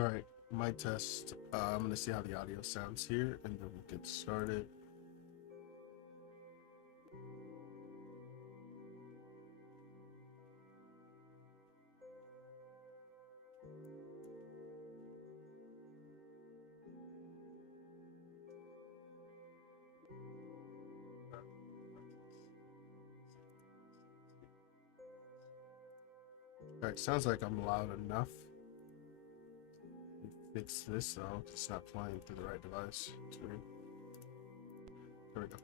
All right, my test. I'm gonna see how the audio sounds here, and then we'll get started. All right, sounds like I'm loud enough. Fix this though. It's not playing through the right device. It's weird. There we go.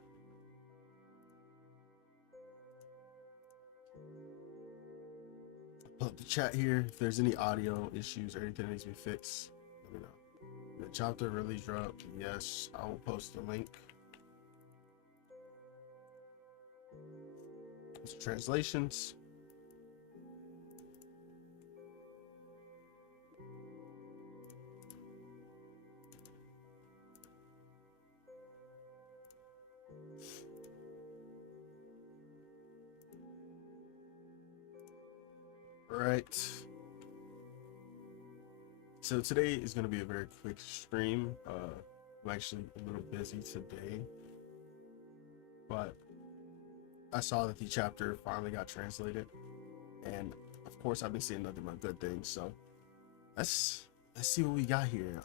Pull up the chat here. If there's any audio issues or anything that needs to be fixed, let me know. The chapter release drop. Yes, I will post the link. It's translations. Right. So today is going to be a very quick stream. I'm actually a little busy today, but I saw that the chapter finally got translated, and of course I've been seeing nothing but good things. So let's see what we got here.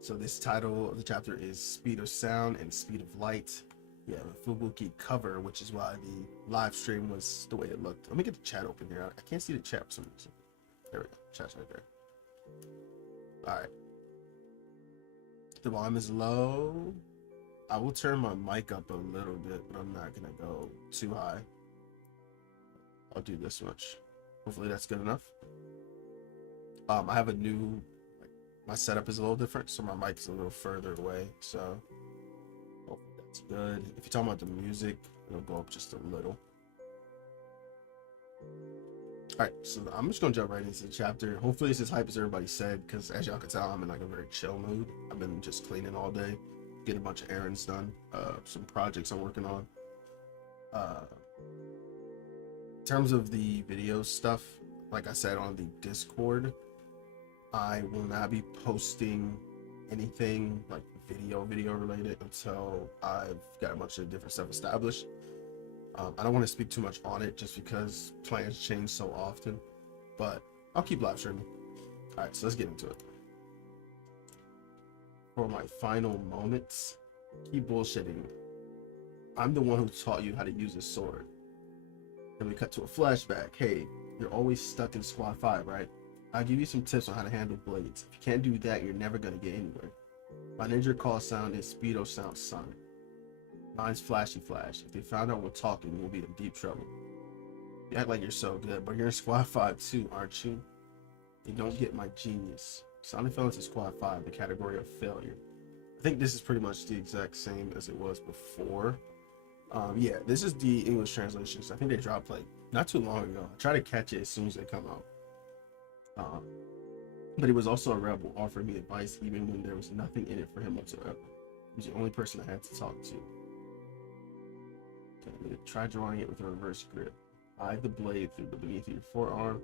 So this title of the chapter is Speed of Sound and Speed of Light. Yeah, the Fubuki cover, which is why the live stream was the way it looked. Let me get the chat open here. I can't see the chat for some reason. There we go. Chat's right there. All right. The volume is low. I will turn my mic up a little bit, but I'm not gonna go too high. I'll do this much. Hopefully that's good enough. I have a new, my setup is a little different, so my mic is a little further away. So hopefully that's good. If you're talking about the music, it'll go up just a little. All right, so I'm just gonna jump right into the chapter. Hopefully it's as hype as everybody said, because as y'all can tell, I'm in like a very chill mood. I've been just cleaning all day, getting a bunch of errands done, some projects I'm working on. In terms of the video stuff, like I said on the Discord, I will not be posting anything like video related until I've got a bunch of different stuff established. I don't want to speak too much on it just because plans change so often, but I'll keep live streaming. All right, so let's get into it. For my final moments, keep bullshitting. I'm the one who taught you how to use a sword. Then we cut to a flashback. Hey, you're always stuck in squad 5, right? I'll give you some tips on how to handle blades. If you can't do that, you're never gonna get anywhere. My ninja call sound is Speedo Sound Sonic. Mine's Flashy Flash. If they found out we're talking, we'll be in deep trouble. You act like you're so good, but you're in Squad 5 too, aren't you? You don't get my genius. Sonic fell into Squad 5, the category of failure. I think this is pretty much the exact same as it was before. Yeah, this is the English translations. I think they dropped like not too long ago. I try to catch it as soon as they come out. But he was also a rebel, offering me advice even when there was nothing in it for him whatsoever. He was the only person I had to talk to. Okay, try drawing it with a reverse grip. Eye the blade through beneath your forearm.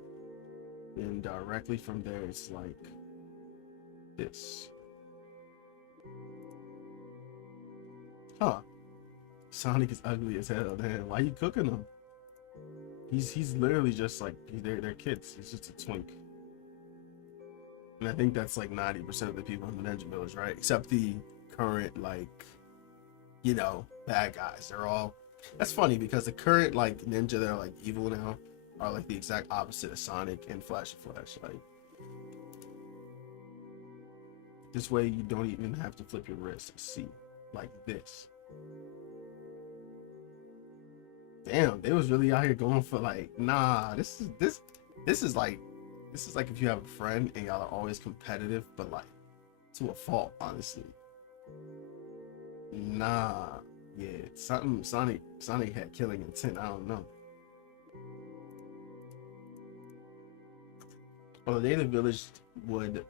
Then directly from there, it's like this. Huh. Sonic is ugly as hell, man. Why are you cooking him? He's literally just like, they're kids. He's just a twink. And I think that's like 90% of the people in the Ninja Village, right? Except the current, like, you know, bad guys. They're all, that's funny because the current like ninja that are like evil now are like the exact opposite of Sonic and Flash. Like, this way you don't even have to flip your wrist and see, like this. Damn, they was really out here going for like, nah, this is like if you have a friend and y'all are always competitive, but like to a fault, honestly. Nah, yeah, something Sonic had killing intent. I don't know. On the day the village would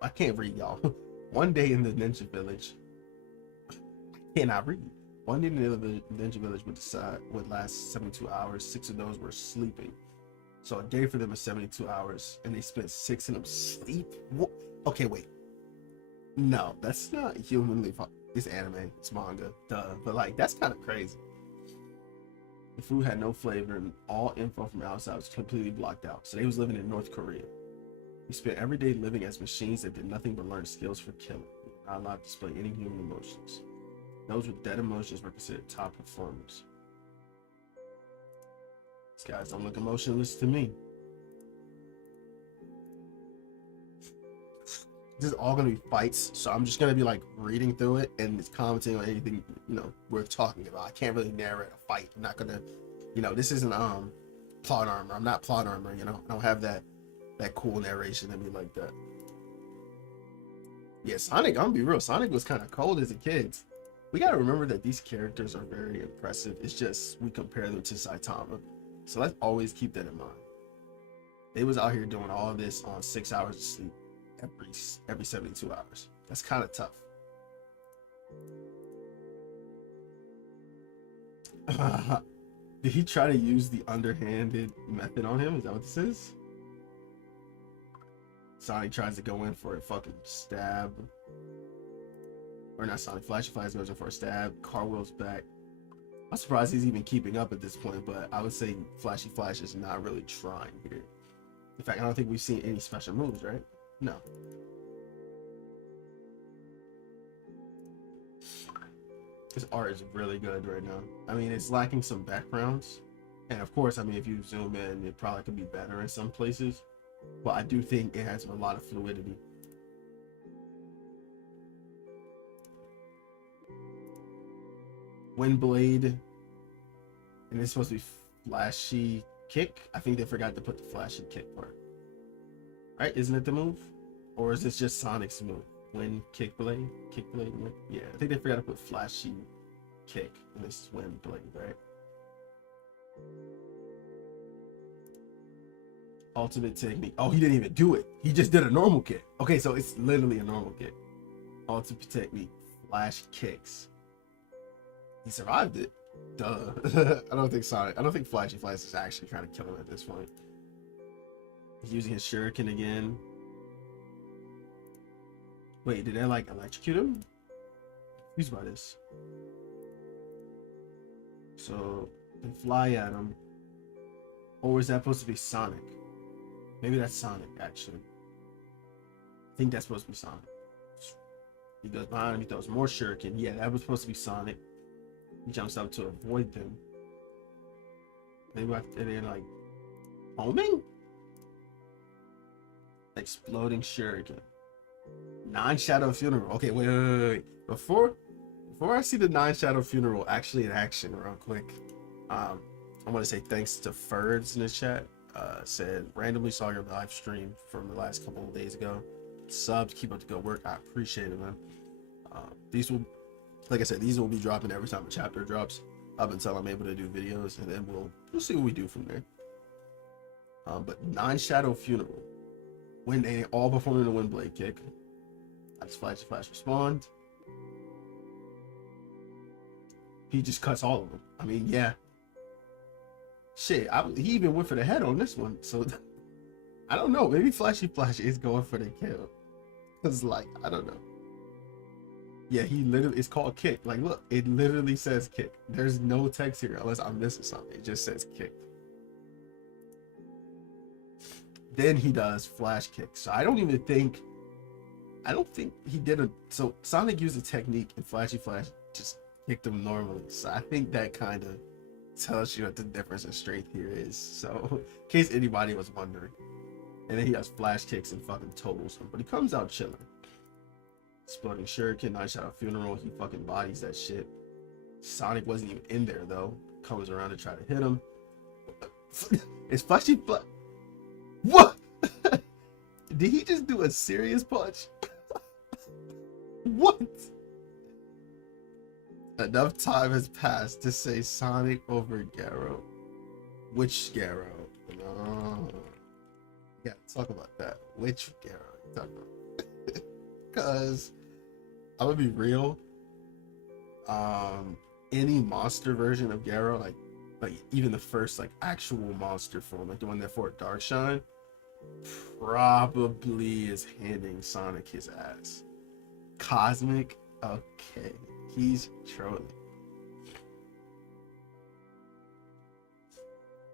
I can't read, y'all. One day in the Ninja Village, I cannot read. One day in the Ninja Village would last 72 hours. 6 of those were sleeping. So a day for them is 72 hours, and they spent 6 in them sleep. What? Okay, wait. No, that's not humanly. It's anime, it's manga, duh. But like, that's kind of crazy. The food had no flavor, and all info from outside was completely blocked out. So they was living in North Korea. We spent every day living as machines that did nothing but learn skills for killing. We were not allowed to display any human emotions. Those with dead emotions were considered top performers. These guys don't look emotionless to me. This is all gonna be fights, so I'm just gonna be like reading through it and it's commenting on anything, you know, we're talking about. I can't really narrate a fight. I'm not gonna, you know, this isn't plot armor. I'm not plot armor, you know. I don't have that cool narration in me like that. Yeah, Sonic, I'm gonna be real, Sonic was kind of cold as a kid. We gotta remember that these characters are very impressive. It's just we compare them to Saitama. So let's always keep that in mind. They was out here doing all this on 6 hours of sleep every 72 hours. That's kind of tough. Did he try to use the underhanded method on him? Is that what this is? Sonic tries to go in for a fucking stab. Or not Sonic, Flashy Flash goes in for a stab. Car wheels back. I'm surprised he's even keeping up at this point, but I would say Flashy Flash is not really trying here. In fact, I don't think we've seen any special moves, right? No. This art is really good right now. I mean, it's lacking some backgrounds. And of course, I mean, if you zoom in, it probably could be better in some places. But I do think it has a lot of fluidity. Windblade. And it's supposed to be flashy kick. I think they forgot to put the flashy kick part. Right? Isn't it the move? Or is this just Sonic's move? Wind kick blade? Kick blade? Yeah, I think they forgot to put flashy kick in this wind blade, right? Ultimate technique. Oh, he didn't even do it. He just did a normal kick. Okay, so it's literally a normal kick. Ultimate technique. Flash kicks. He survived it. Duh. I don't think Flashy Flash is actually trying to kill him at this point. He's using his shuriken again. Wait, did they like electrocute him? Confused by this. So they fly at him. Or is that supposed to be Sonic? Maybe that's Sonic, actually. I think that's supposed to be Sonic. He goes behind him, he throws more shuriken. Yeah, that was supposed to be Sonic. He jumps up to avoid them. And then like homing? Exploding shuriken. Nine-Shadow Funeral. Okay, wait. Before I see the Nine-Shadow Funeral actually in action real quick, I want to say thanks to Ferds in the chat. Said, randomly saw your live stream from the last couple of days ago. Subs, keep up the good work. I appreciate it, man. These will, like I said, these will be dropping every time a chapter drops up until I'm able to do videos, and then we'll see what we do from there. But Nine-Shadow Funeral, when they all performing the Windblade kick, that's Flash respond. He just cuts all of them. I mean, yeah. Shit, he even went for the head on this one. So, I don't know. Maybe Flashy Flash is going for the kill. Because, like, I don't know. Yeah, he literally, it's called kick. Like, look, it literally says kick. There's no text here unless I'm missing something. It just says kick. Then he does flash kick. So I don't think he did so Sonic used a technique and Flashy Flash just kicked him normally. So I think that kind of tells you what the difference in strength here is. So in case anybody was wondering. And then he does flash kicks and fucking totals him. But he comes out chilling. Exploding shuriken, Nine-Shadow Funeral, he fucking bodies that shit. Sonic wasn't even in there though. Comes around to try to hit him. It's Flashy Flash. What? Did he just do a serious punch? What? Enough time has passed to say Sonic over Garrow. Which Garrow? No. Yeah, talk about that. Which Garrow you talking about? Because I'm gonna be real. Any monster version of Garrow, like like even the first like actual monster form, like the one that fought Darkshine, probably is handing Sonic his ass. Cosmic, okay, he's trolling.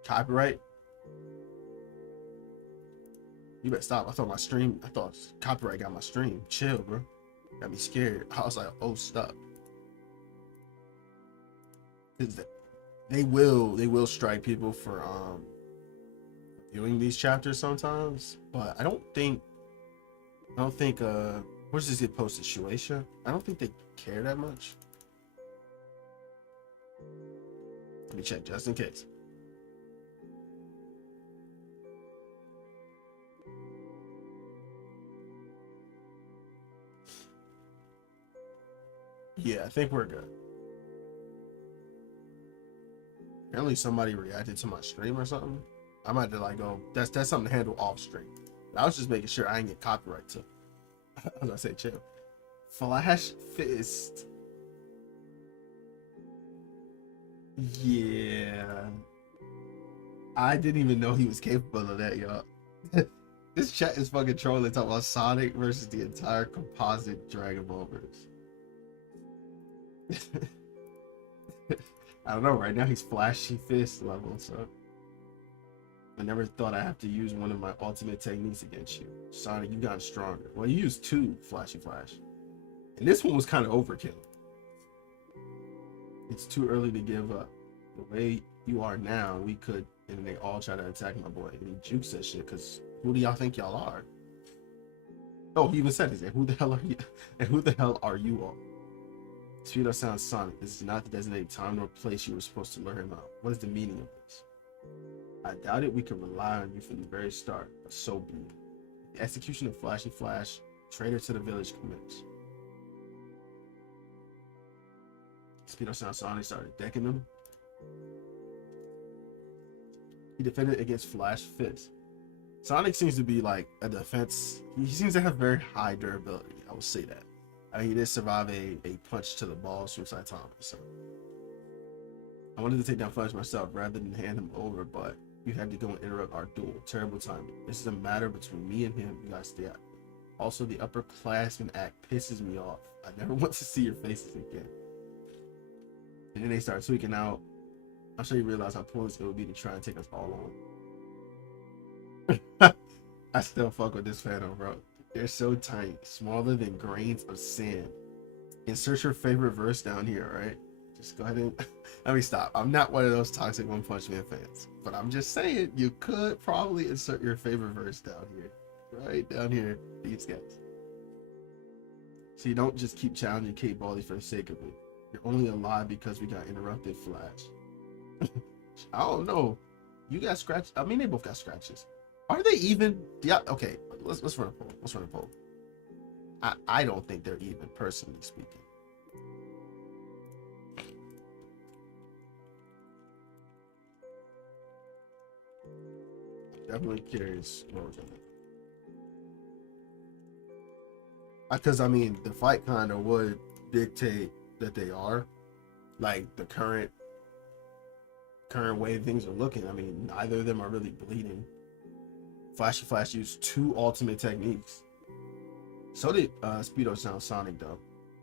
Copyright? You better stop. I thought my stream, I thought copyright got my stream. Chill, bro. Got me scared. I was like, oh, stop. They will strike people for viewing these chapters sometimes, but I don't think where does this get posted, Shueisha? I don't think they care that much. Let me check just in case. Yeah, I think we're good. Apparently somebody reacted to my stream or something. I might have to like go, that's something to handle off stream. I was just making sure I didn't get copyright too. As I say, chill. Flash Fist. Yeah. I didn't even know he was capable of that, y'all. This chat is fucking trolling, talking about Sonic versus the entire composite Dragon Ball verse. I don't know, right now he's Flashy Fist level, so I never thought I'd have to use one of my ultimate techniques against you. Sonic, you've gotten stronger. Well, you used 2 Flashy Flash. And this one was kind of overkill. It's too early to give up. The way you are now, we could, and they all try to attack my boy. And he jukes that shit, because who do y'all think y'all are? Oh, he even said this. And who the hell are you? And who the hell are you all? Speedo sounds Sonic. This is not the designated time nor place you were supposed to learn him out. What is the meaning of this? I doubted we could rely on you from the very start, but so be it. The execution of Flashy Flash, traitor to the village, commenced. Speedo sounds Sonic started decking him. He defended against Flash Fist. Sonic seems to be like a defense. He seems to have very high durability. I will say that. I mean, he did survive a punch to the balls from Saitama, so I wanted to take down Flash myself rather than hand him over, but you had to go and interrupt our duel. Terrible timing. This is a matter between me and him. You guys stay out. Also, the upperclassman act pisses me off. I never want to see your faces again. And then they start tweaking out. I'm sure you realize how pointless it would be to try and take us all on. I still fuck with this fandom, bro. They're so tiny, smaller than grains of sand. Insert your favorite verse down here, right? Just go ahead and let me stop. I'm not one of those toxic One Punch Man fans, but I'm just saying you could probably insert your favorite verse down here, right down here. These guys. So you don't just keep challenging Kate Baldy for the sake of it. You're only alive because we got interrupted, Flash. I don't know. You got scratches. I mean, they both got scratches. Are they even? Yeah. Okay. Let's run a poll. Let's run a poll. I don't think they're even, personally speaking. Definitely curious what was in it. Because I mean, the fight kind of would dictate that they are, like the current way things are looking. I mean, neither of them are really bleeding. Flashy Flash used 2 ultimate techniques. So did Speedo Sound Sonic though.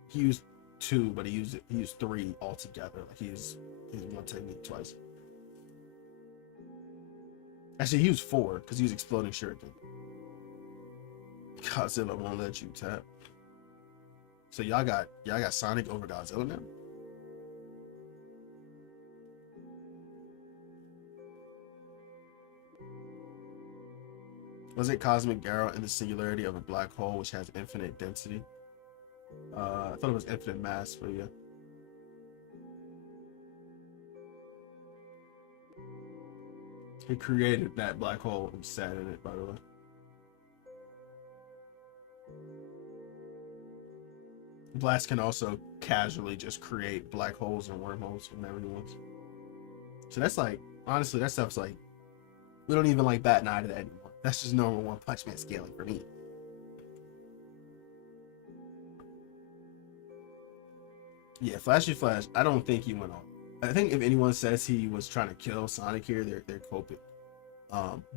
He used 2, but he used 3 altogether. Like he used one technique twice. Actually, he used 4 because he was exploding shuriken. Godzilla won't let you tap. So y'all got Sonic over Godzilla now? Was it Cosmic Garrow in the singularity of a black hole which has infinite density? I thought it was infinite mass, but yeah. He created that black hole and sat in it, by the way. Blast can also casually just create black holes and wormholes whenever he wants. So that's like, honestly, that stuff's like, we don't even like bat an eye to that anymore. That's just normal One Punch Man scaling for me. Yeah, Flashy Flash, I don't think he went off. I think if anyone says he was trying to kill Sonic here, they're coping.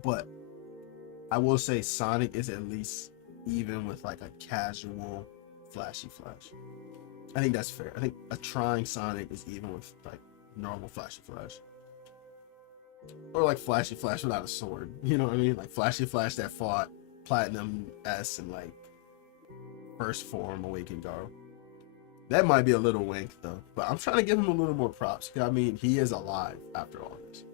But I will say Sonic is at least even with like a casual flashy flash. I think that's fair. I think a trying Sonic is even with like normal flashy flash. Or like flashy flash without a sword. You know what I mean? Like flashy flash that fought Platinum S and like first form Awakened Garo. That might be a little wink though, but I'm trying to give him a little more props. I mean, he is alive after all this.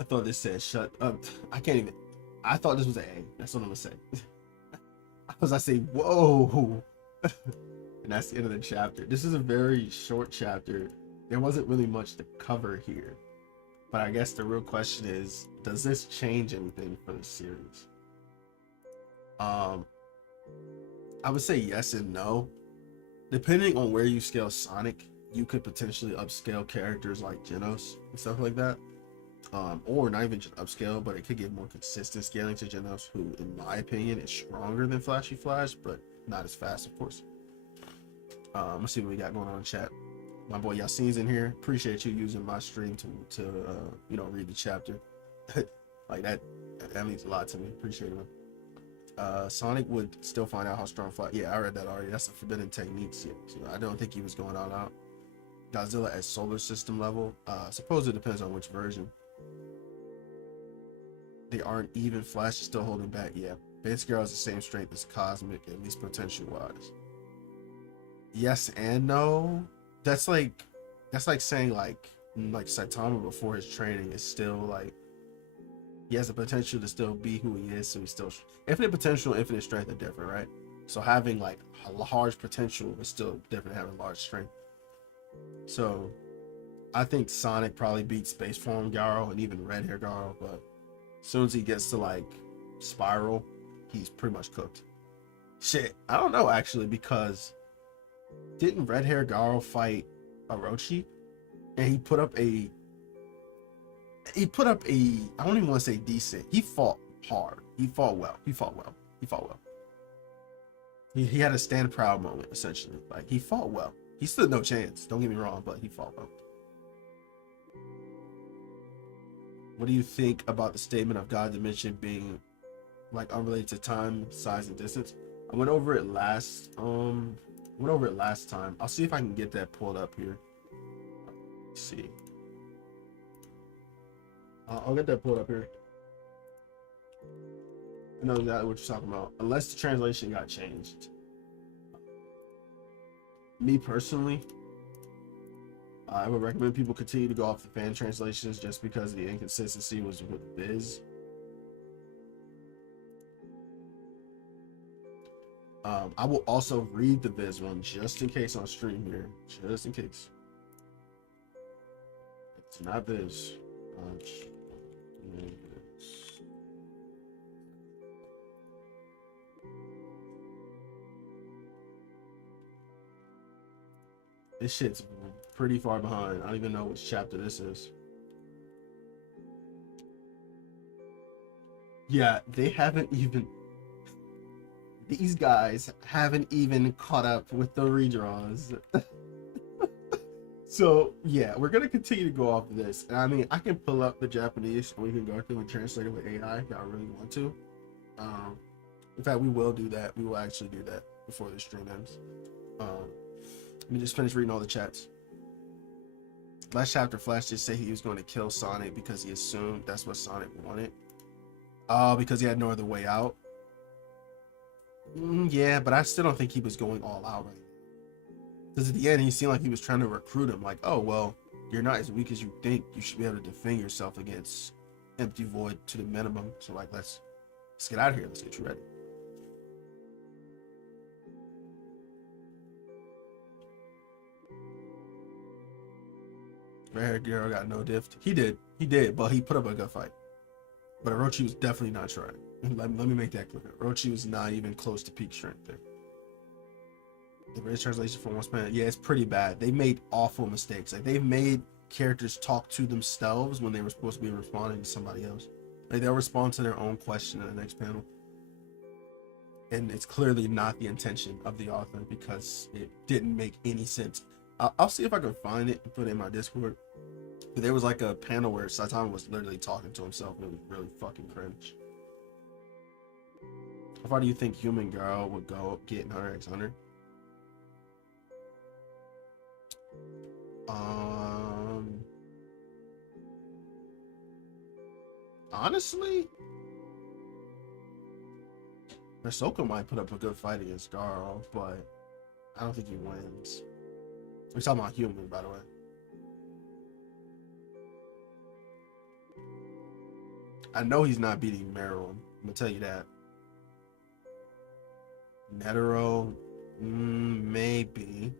I thought this said shut up. I can't even. I thought this was an A. That's what I'm gonna say. I say, whoa. And that's the end of the chapter. This is a very short chapter. There wasn't really much to cover here. But I guess the real question is, does this change anything for the series? I would say yes and no. Depending on where you scale Sonic, you could potentially upscale characters like Genos and stuff like that. Or not even just upscale, but it could give more consistent scaling to Genos, who, in my opinion, is stronger than Flashy Flash, but not as fast, of course. Let's see what we got going on in chat. My boy Yassine's in here. Appreciate you using my stream to you know, read the chapter. Like that means a lot to me. Appreciate it. Sonic would still find out how strong Flash. Yeah, I read that already. That's a forbidden technique. So I don't think he was going all out. Godzilla at solar system level. Suppose it depends on which version. They aren't even. Flash is still holding back. Yeah, Base Girl has the same strength as Cosmic, at least potential wise. Yes and no. That's like saying like Saitama before his training is still like, he has the potential to still be who he is, so he's still infinite potential, infinite strength are different, right? So having like a large potential is still different than having large strength. So I think Sonic probably beats Space Form Garo and even Red Hair Garo, but as soon as he gets to like Spiral, he's pretty much cooked. Shit, I don't know actually, because didn't Red Hair Garo fight Orochi? And he put up a I don't even want to say decent. He fought hard. He fought well. He had a stand proud moment, essentially. Like, he fought well. He stood no chance, don't get me wrong, but he fought well. What do you think about the statement of God dimension being like unrelated to time, size, and distance? I went over it last time. I'll see if I can get that pulled up here. Let's see. I'll get that pulled up here. I know exactly what you're talking about. Unless the translation got changed. Me personally, I would recommend people continue to go off the fan translations just because the inconsistency was with Viz. I will also read the Viz one just in case on stream here. Just in case. It's not Viz. This shit's pretty far behind. I don't even know which chapter this is. Yeah, they haven't even... These guys haven't even caught up with the redraws. So, yeah, we're going to continue to go off of this. And I mean, I can pull up the Japanese and we can go through and translate it with AI if I really want to. In fact, we will do that. We will actually do that before the stream ends. Let me just finish reading all the chats. Last chapter, Flash just said he was going to kill Sonic because he assumed that's what Sonic wanted. Because he had no other way out. Yeah, but I still don't think he was going all out right now. Because at the end, he seemed like he was trying to recruit him. Like, oh, well, you're not as weak as you think. You should be able to defend yourself against Empty Void to the minimum. So, like, let's get out of here. Let's get you ready. Red Girl got no diff. He did, but he put up a good fight. But Orochi was definitely not trying. Let me make that clear. Orochi was not even close to peak strength there. The British translation for one span, yeah, it's pretty bad. They made awful mistakes. Like, they made characters talk to themselves when they were supposed to be responding to somebody else. Like, they'll respond to their own question in the next panel. and it's clearly not the intention of the author because it didn't make any sense. I'll see if I can find it and put it in my Discord. But there was like a panel where Saitama was literally talking to himself, and it was really fucking cringe. How far do you think Human Girl would go get in Hunter x Hunter? Honestly, Hisoka might put up a good fight against Garo, but I don't think he wins. We're talking about Human, by the way. I know he's not beating Meruem. I'm gonna tell you that. Netero, maybe.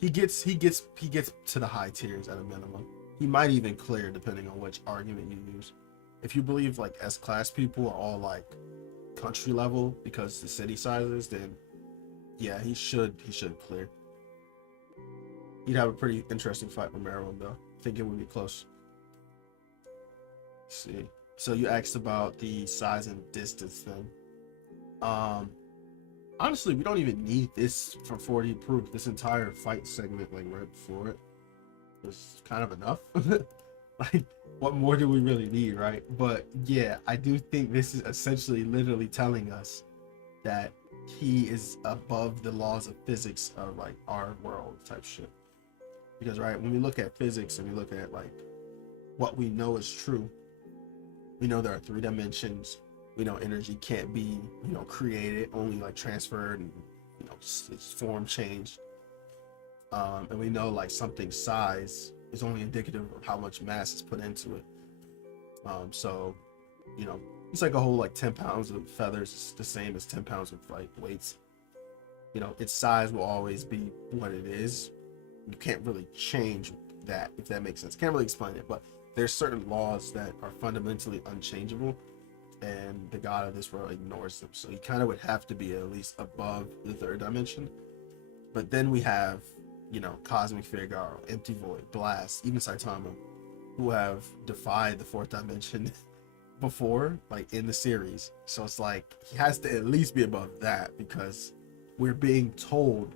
He gets to the high tiers at a minimum. He might even clear depending on which argument you use. If you believe like S-class people are all like country level because the city sizes, then yeah, he should clear. He'd have a pretty interesting fight with Meruem though. I think it would be close. Let's see. So you asked about the size and distance thing. Honestly, we don't even need this for 40 proof. This entire fight segment, like right before it, was kind of enough. Like, what more do we really need, right? But yeah, I do think this is essentially literally telling us that he is above the laws of physics of like our world type shit. Because right, when we look at physics and we look at like what we know is true, we know there are 3 dimensions. We know energy can't be, created, only like transferred and, its form changed. And we know like something's size is only indicative of how much mass is put into it. So, it's like a whole like 10 pounds of feathers is the same as 10 pounds of like weights. Its size will always be what it is. You can't really change that, if that makes sense. Can't really explain it, but there's certain laws that are fundamentally unchangeable, and the god of this world ignores them. So he kind of would have to be at least above the 3rd dimension. But then we have, Cosmic Figaro, Empty Void, Blast, even Saitama, who have defied the 4th dimension before, like in the series. So it's like he has to at least be above that, because we're being told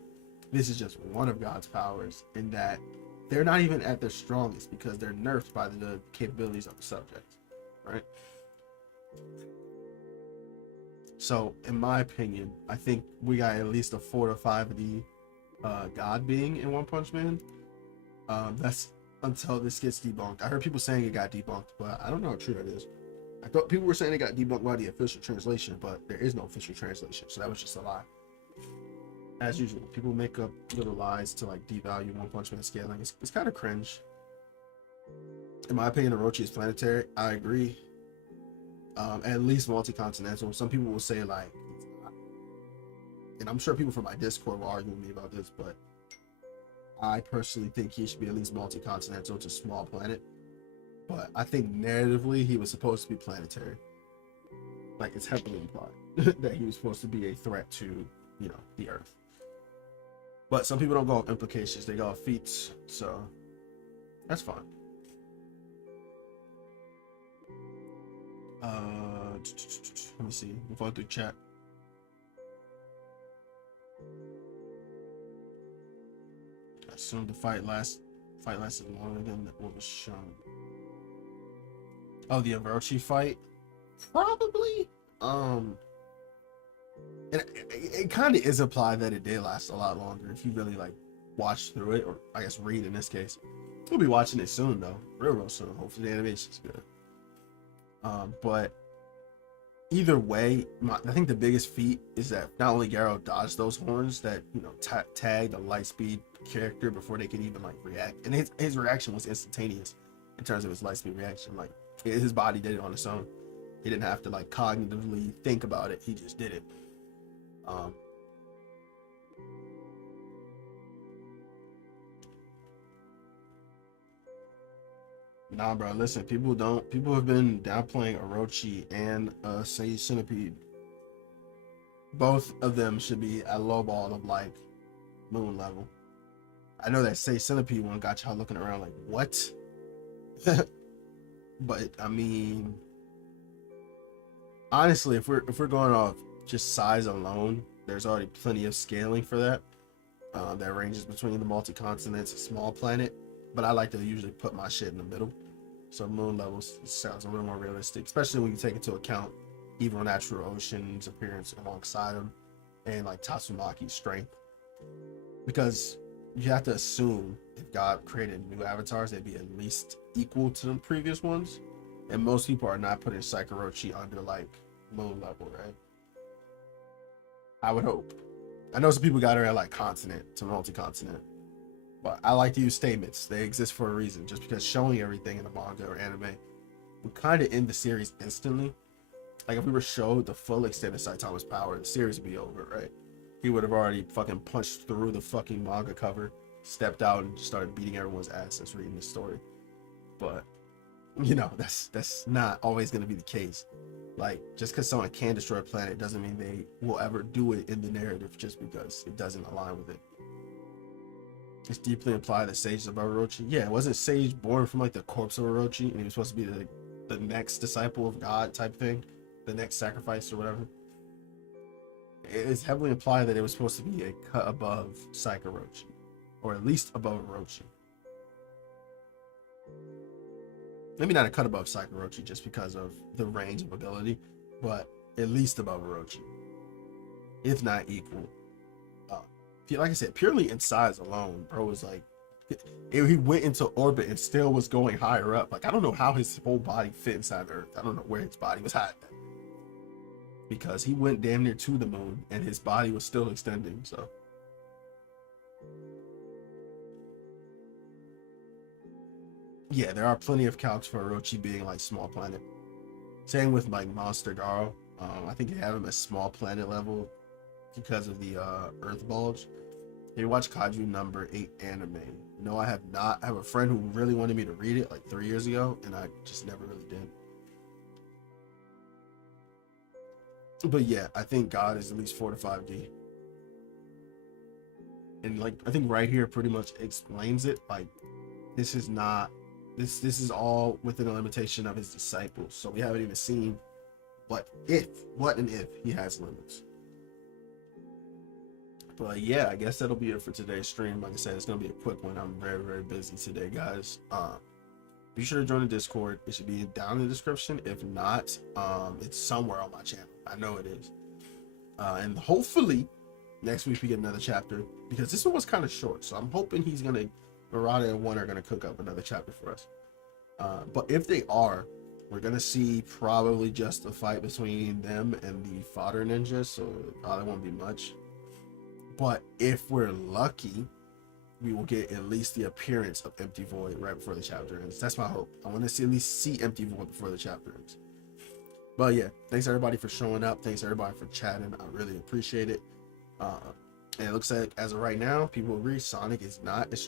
this is just one of God's powers, and that they're not even at their strongest because they're nerfed by the capabilities of the subject, right? So, in my opinion, I think we got at least a 4 to 5 of the God being in One Punch Man. That's until this gets debunked. I heard people saying it got debunked, but I don't know how true that is. I thought people were saying it got debunked by the official translation, but there is no official translation, so that was just a lie. As usual, people make up little lies to like devalue One Punch Man scaling. It's kind of cringe. In my opinion, Orochi is planetary. I agree. At least multi-continental. Some people will say like he's not. And I'm sure people from my Discord will argue with me about this, but I personally think he should be at least multi-continental to small planet. But I think narratively he was supposed to be planetary. Like, it's heavily implied that he was supposed to be a threat to, the Earth. But some people don't go off implications, they go off feats, so that's fine. Let me see. We'll go through chat. I assume the fight lasted longer than what was shown. Oh, the Orochi fight? Probably. And it kind of is implied that it did last a lot longer if you really like watch through it, or I guess read in this case. We'll be watching it soon though, real soon. Hopefully the animation's good. But either way, I think the biggest feat is that not only Garo dodged those horns, that tagged a light speed character before they could even like react, and his reaction was instantaneous in terms of his light speed reaction. Like his body did it on its own. He didn't have to like cognitively think about it. He just did it. Nah, bro. Listen, people have been downplaying Orochi and Sage Centipede. Both of them should be at low ball of like moon level. I know that Sage Centipede one got y'all looking around like what? But I mean, Honestly, if we're going off just size alone, there's already plenty of scaling for that. That ranges between the multi-continents, a small planet, but I like to usually put my shit in the middle. So moon levels sounds a little more realistic, especially when you take into account evil natural ocean's appearance alongside them, and like Tatsumaki's strength. Because you have to assume if God created new avatars, they'd be at least equal to the previous ones. And most people are not putting Saikurochi under like moon level, right? I would hope. I know some people got her at like continent to multi-continent, but I like to use statements. They exist for a reason. Just because showing everything in a manga or anime would kind of end the series instantly. Like if we were showed the full extent of Saitama's power, the series would be over, right? He would have already fucking punched through the fucking manga cover, stepped out, and started beating everyone's ass that's reading the story. But you know, that's not always going to be the case. Like just because someone can destroy a planet doesn't mean they will ever do it in the narrative just because it doesn't align with it. It's deeply implied that Sage is above Orochi. Yeah, wasn't Sage born from like the corpse of Orochi and he was supposed to be the next disciple of God type thing, the next sacrifice or whatever? It's heavily implied that it was supposed to be a cut above Saikurochi, or at least above Orochi. Maybe not a cut above Saikurochi just because of the range of ability, but at least above Orochi, if not equal. Like I said, purely in size alone, bro was like, he went into orbit and still was going higher up. Like I don't know how his whole body fit inside Earth. I don't know where his body was hiding at, because he went damn near to the moon and his body was still extending. So yeah, there are plenty of calcs for Orochi being like small planet. Same with like Monster Garo. I think they have him at small planet level because of the Earth bulge. Have you watched Kaiju number 8 anime? No, I have not. I have a friend who really wanted me to read it like 3 years ago, and I just never really did. But yeah, I think God is at least 4 to 5D. And like I think right here pretty much explains it. Like this is not this is all within the limitation of his disciples. So we haven't even seen what and if he has limits. But yeah, I guess that'll be it for today's stream. Like I said, it's gonna be a quick one. I'm very, very busy today, guys. Be sure to join the Discord. It should be down in the description. If not, it's somewhere on my channel. I know it is. And hopefully next week we get another chapter, because this one was kind of short. So I'm hoping Murata and One are gonna cook up another chapter for us. But if they are, we're gonna see probably just a fight between them and the fodder ninja. So probably won't be much. But if we're lucky, we will get at least the appearance of Empty Void right before the chapter ends. That's my hope. I want to at least see Empty Void before the chapter ends. But yeah, thanks everybody for showing up. Thanks everybody for chatting. I really appreciate it. And it looks like as of right now, people agree Sonic is not as strong